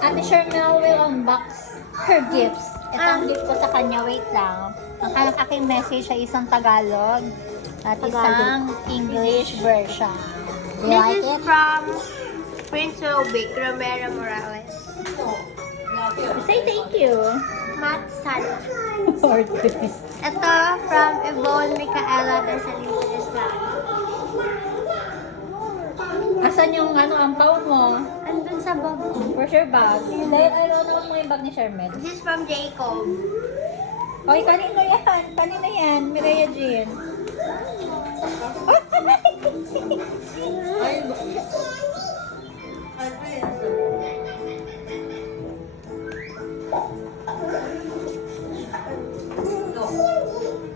Ate Shermel will unbox her gifts. Ito ang gift ko sa kanya. Wait lang. Ang aking message ay isang Tagalog at isang English version. Do you like This is it? from Prince Robic, Romero Morales. Say thank you. Matt Sala. Artist. Ito from Yvonne Micaela de Salinas. Asan yung ampaw mo? Andun sa bag ko. Where's your bag? Dahil ayaw naman mo yung bag ni Shermel. This is from Jacob. Okay, kanino yan? Kanino yan? Mireya Jean.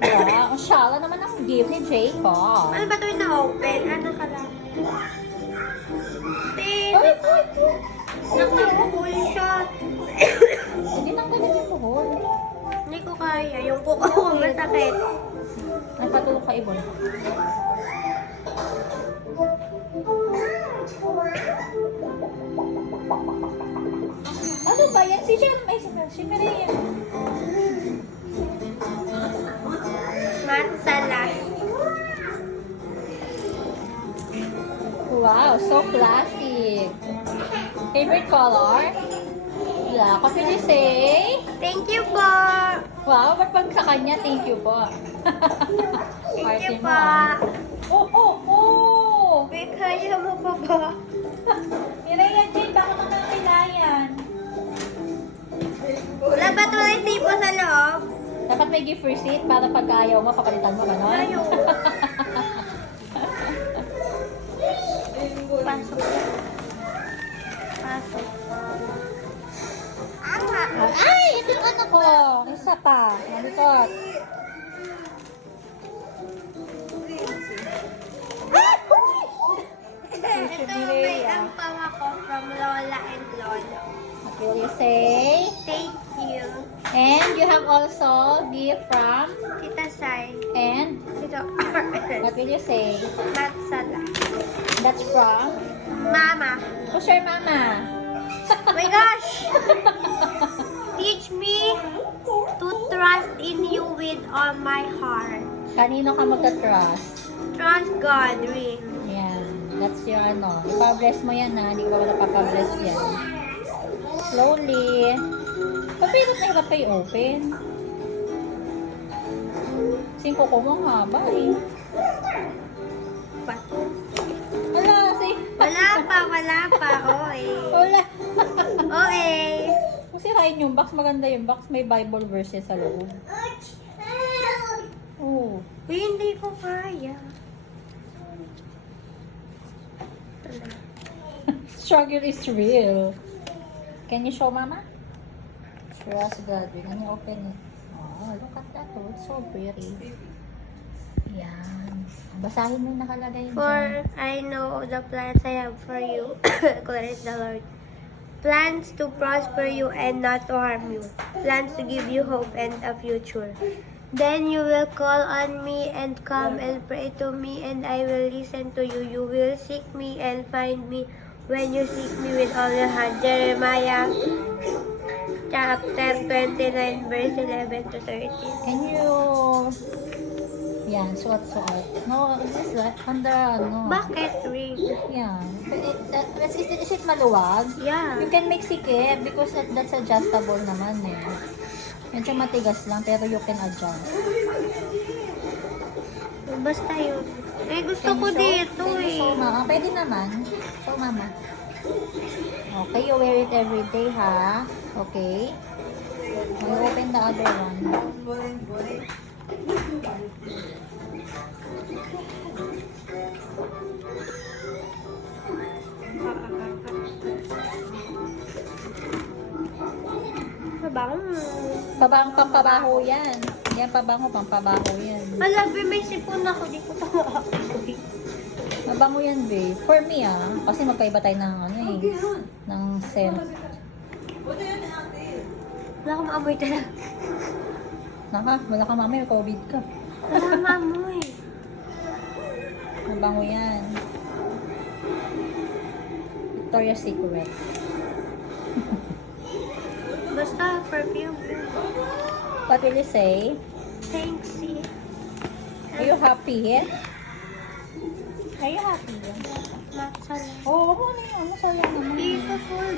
Wow, ang shala naman ang gift ni Jacob. Ano ba ito yung na-open? Ano ka lang? Ay, Nakabuhol siya. hindi nang ganyan yung buhol. Hindi ko kaya. Yung kuko ko masakit. Nagpatulog ka, Ibon. Ano ba yan? Si Mireya. Matt Sala. Wow, so classic. Favorite color? Yeah, what will you say? Thank you po. Wow, ba't pag sa kanya, thank you po. Thank you Arte po. mo. Oh! May kaya mo pa ba? Mireya Jane, baka makakilayan. Wala ba ito na tipo sa loob? Dapat may gift receipt para pag ayaw mo, papalitan mo, gano'n? Ayaw. Pasok. Pasok. Ay, ito yung ano ko. Isa pa. Malikot. Ito may ampaw ako from Lola and Lolo. What will you say? Thank you. And you have also gift from, Tita Sai. and Tito. what will you say? Matt Sala. That's from? Mama. Who's your mama? Oh my gosh! Teach me to trust in you with all my heart. Kanino ka magka-trust? Trust God, ring. Yan. That's your ano. Ipa-bless mo yan ha. Hindi ko wala papabless yan. Slowly. Papirot na hirap kayo open. Singko ko mo haba eh. Pa. Wala, Wala pa. Oe. wala. Oe. Kung sirain yung box, maganda yung box. May Bible verses sa loob. Oh. Uy, hindi ko kaya. Struggle is real. Can you show mama? Trust God. We're gonna open it. Oh, look at that. Oh, it's so pretty. Yan. Basahin mo yung nakalagay dyan. For I know the plans I have for you, declares the Lord. Plans to prosper you and not to harm you. Plans to give you hope and a future. Then you will call on me and come and pray to me, and I will listen to you. You will seek me and find me when you seek me with all your heart. Jeremiah chapter 29 verse 11 to 13. Can you... Yan, suot. No, this is under, ano. Bakit ring? Yan. Is it maluwag? Yeah. You can make sikip because that's adjustable naman eh. Medyo matigas lang pero you can adjust. Basta yun. Eh, gusto Can ko you show? dito Can you eh. show, mama? Pwede naman. Show mama. Okay, you wear it every day ha. Okay. You open the other one. Mabango. Pampabaho yan. Yan, pampabaho yan. Hala, may sipon ako. Di ko pa maamoy. Mabango yan, babe. For me, kasi magkaiba tayo ng, ano eh, ng scent. Wala akong maamoy talaga. Wala ka mamaya, COVID ka. Wala akong maamoy. Mabango yan. Victoria's Secret. perfume. What will you say? Thanks, eh. Are you happy? Are you happy? Not so Oo, ano yun? Ano sayang naman? Isa full